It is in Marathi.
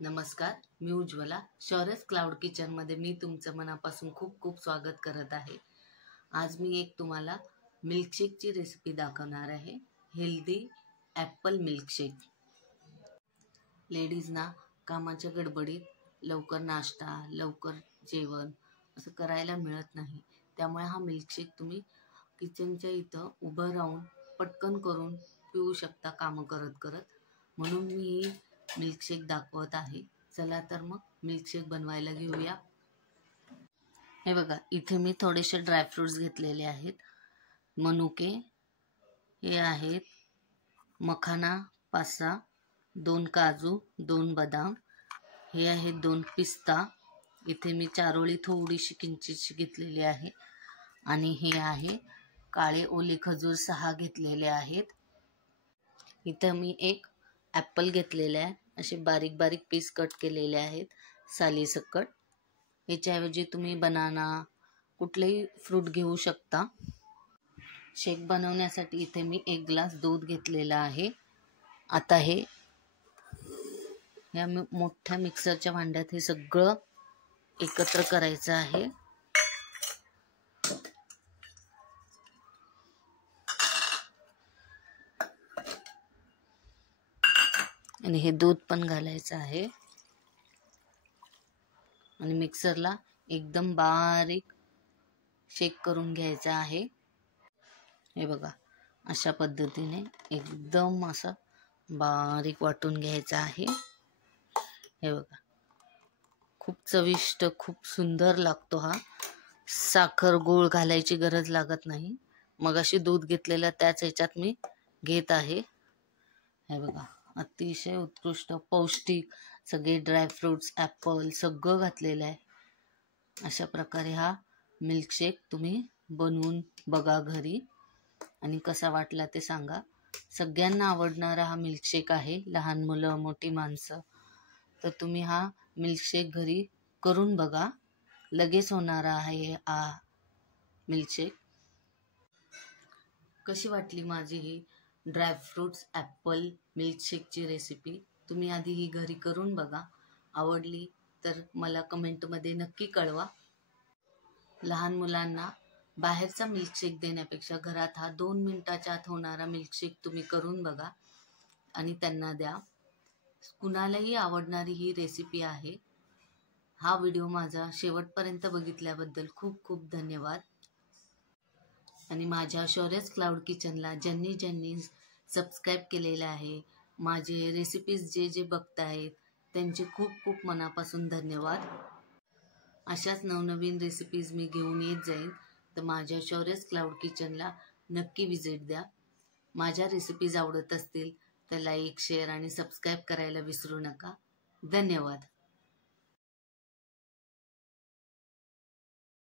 नमस्कार, मी उज्ज्वला. शौर्यस क्लाउड किचनमध्ये मी तुमचं मनापासून खूप खूप स्वागत करत आहे. आज मी एक तुम्हाला मिल्कशेकची रेसिपी दाखवणार आहे. Healthy Apple milkshake. लेडीजना कामाच्या गडबडीत लवकर नाश्ता, लवकर जेवण असं करायला मिळत नाही. त्यामुळे हा मिल्कशेक तुम्ही किचनच्या इथं उभं राहून पटकन करून पिऊ शकता कामं करत करत. म्हणून मी मिल्कशेक दाखवत आहे. चला तर मग मिल्कशेक बनवायला घेऊया. हे बघा, इथे मी थोडेसे ड्रायफ्रुट्स घेतलेले आहेत. मनुके हे आहेत, मखाना 5-6, 2 काजू, 2 बदाम हे आहेत, 2 पिस्ता. इथे मी चारोळी थोडीशी किंचितशी घेतलेली आहे आणि हे आहे काळे ओले खजूर 6 घेतलेले आहेत. इथं मी एक ॲपल घेतलेले आहे. असे बारीक बारीक पीस कट केलेले आहेत सालीसकट. याच्याऐवजी तुम्ही बनाना कुठलेही फ्रूट घेऊ शकता. शेक बनवण्यासाठी इथे मी 1 ग्लास दूध घेतलेला आहे. आता हे या मोठ्या मिक्सरच्या भांड्यात हे सगळं एकत्र करायचं आहे. आणि हे दूध पण घालायचं आहे आणि मिक्सरला एकदम बारीक शेक करून घ्यायचा आहे. हे बघा, अशा पद्धतीने एकदम असं बारीक वाटून घ्यायचं आहे. हे बघा, खूप चविष्ट, खूप सुंदर लागतो हा. साखर गोळ घालायची गरज लागत नाही. मग अशी दूध घेतलेलं त्याच ह्याच्यात मी घेत आहे. हे बघा, अतिशय उत्कृष्ट पौष्टिक सगळे ड्रायफ्रुट्स, ॲपल सगळं घातलेलं आहे. अशा प्रकारे हा मिल्कशेक तुम्ही बनवून बघा घरी आणि कसा वाटला ते सांगा. सगळ्यांना आवडणारा हा मिल्कशेक आहे, लहान मुलं, मोठी माणसं. तर तुम्ही हा मिल्कशेक घरी करून बघा. लगेच होणारा आहे हा मिल्कशेक. कशी वाटली माझी ही ड्रायफ्रुट्स ॲपल मिल्कशेकची रेसिपी? तुम्ही आधी ही घरी करून बघा. आवडली तर मला कमेंटमध्ये नक्की कळवा. लहान मुलांना बाहेरचा मिल्कशेक देण्यापेक्षा घरात हा 2 मिनिटाच्या आत होणारा मिल्कशेक तुम्ही करून बघा आणि त्यांना द्या. कुणालाही आवडणारी ही रेसिपी आहे. हा व्हिडिओ माझा शेवटपर्यंत बघितल्याबद्दल खूप खूप धन्यवाद. आणि माझ्या शौर्यस क्लाउड किचनला ज्यांनी सबस्क्राईब केलेलं आहे, माझे रेसिपीज जे बघतायत त्यांचे खूप खूप मनापासून धन्यवाद. अशाच नवनवीन रेसिपीज मी घेऊन येत जाईन. तर माझ्या शौर्यस क्लाउड किचनला नक्की व्हिजिट द्या. माझ्या रेसिपीज आवडत असतील तर लाईक, शेअर आणि सबस्क्राईब करायला विसरू नका. धन्यवाद.